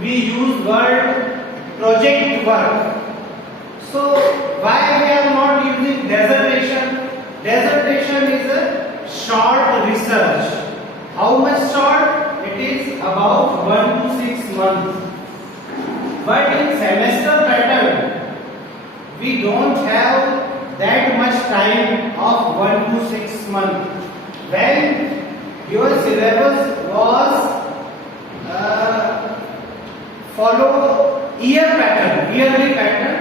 we use word project work. So why we are not using dissertation? Dissertation is a short research. How much short? It is about 1 to 6 months. But in semester pattern, we don't have that much time of 1 to 6 months. When your syllabus was follow yearly pattern,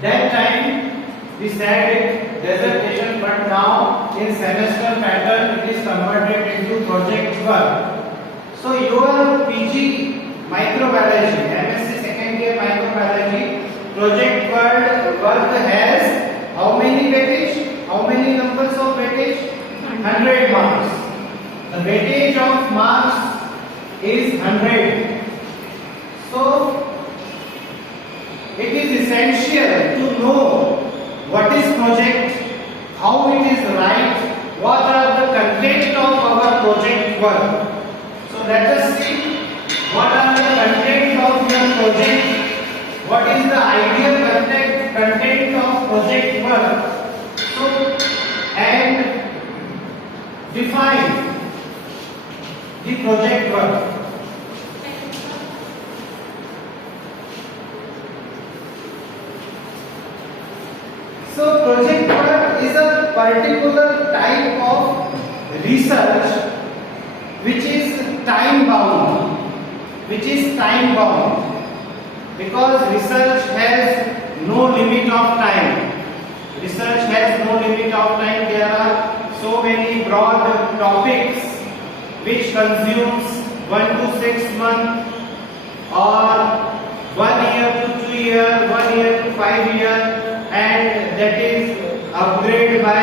that time we said it dissertation, but now in semester pattern it is converted into project work. So your PG microbiology, MSc second year microbiology project work has how many weightage? How many numbers of weightage? 100 marks. The weightage of marks is 100. So it is essential to know what is project, how it is right, what are the content of our project work. So let us see what are the content of your project, what is the ideal content of project work. So and define the project work. So project work is a particular type of research which is time bound. Because research has no limit of time. There are so many broad topics which consumes 1 to 6 months or 1 year to 2 years, 1 year to 5 years. And that is upgraded by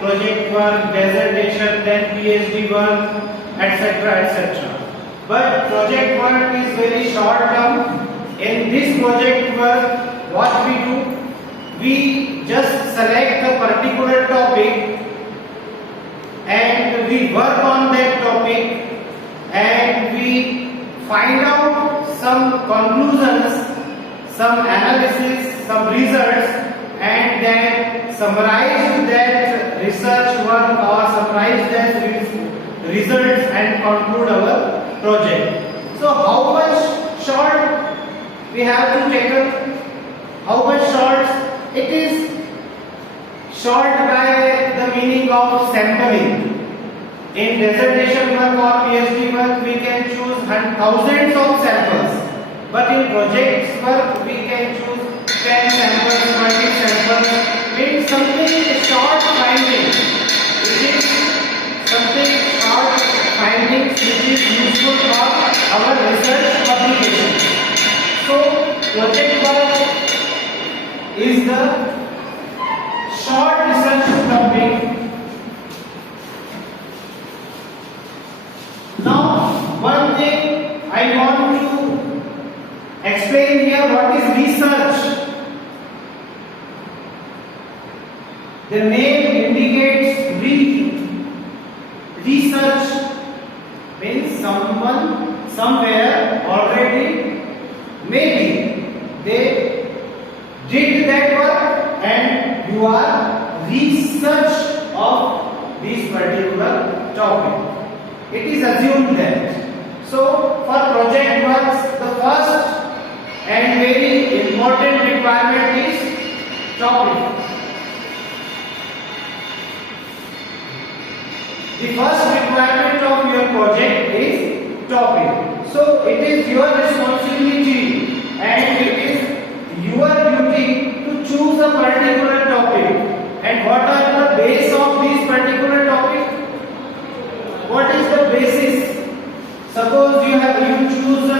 project work, dissertation, then PhD work, etc. But project work is very short term. In this project work, what we do? We just select a particular topic and we work on that topic and we find out some conclusions, some analysis, some results, and then summarize that research work or summarize that results and conclude our project. So how much short we have to take? How much short? It is short by the meaning of sampling. In dissertation work or PhD work we can choose thousands of samples, but in projects work we can choose 10 samples, 20 samples, means something short findings, which is useful for our research publication. So project work is the short research topic. Now one thing I want to explain here, what is research? The name indicates research means someone somewhere already, maybe they did that work and you are research of this particular topic. It is assumed that. So for project works, the first and very important requirement is topic. The first requirement of your project is topic. So it is your responsibility and it is your duty to choose a particular topic. And what are the base of this particular topic? What is the basis? Suppose you choose a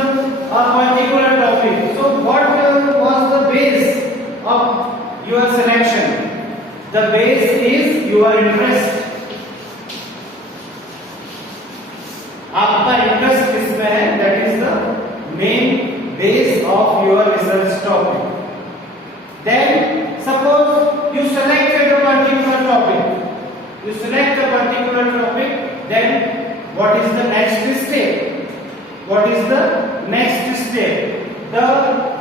particular topic. So what was the base of your selection? The base is your interest. आपका interest किसमें है? That is the main base of your research topic. Then suppose you selected a particular topic. Then what is the next step? the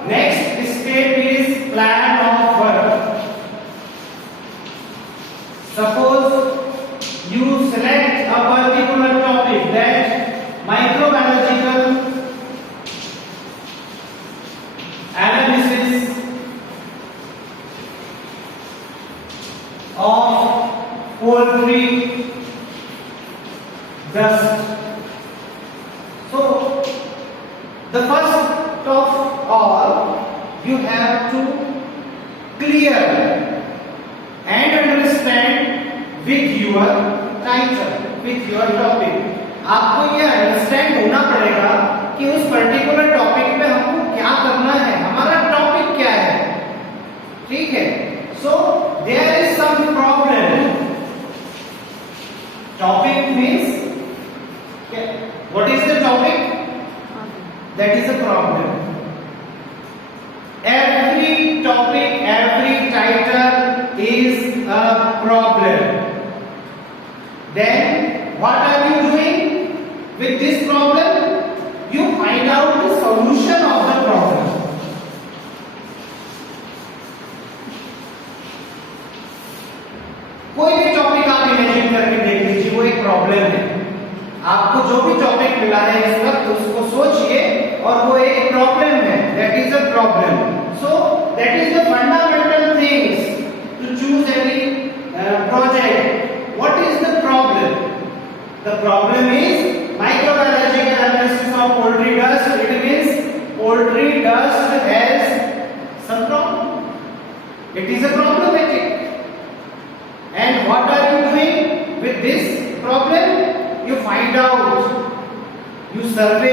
next step is plan of work. Suppose you select a particular topic, that microbiological analysis of poultry dust. So the first of all, you have to clear and understand with your title, with your topic. आपको ये understand होना पड़ेगा कि उस particular topic पे हमको क्या करना है, हमारा टॉपिक क्या है. ठीक है. So there is some problem. Topic means, what is the topic? That is a problem. Every topic, every title is a problem. Then what are you doing with this problem? You find out the solution of the problem. कोई भी topic आप imagine करके देख लीजिए, वो एक problem है. आपको जो भी टॉपिक मिला है इस वक्त उसको सोचिए और वो एक प्रॉब्लम है. That is a problem. So that is the fundamental things to choose any project. What is the problem? The problem is microbiological analysis of poultry dust. It means poultry dust has some problem. It is a problematic. And what are you doing with this problem? You find out, you survey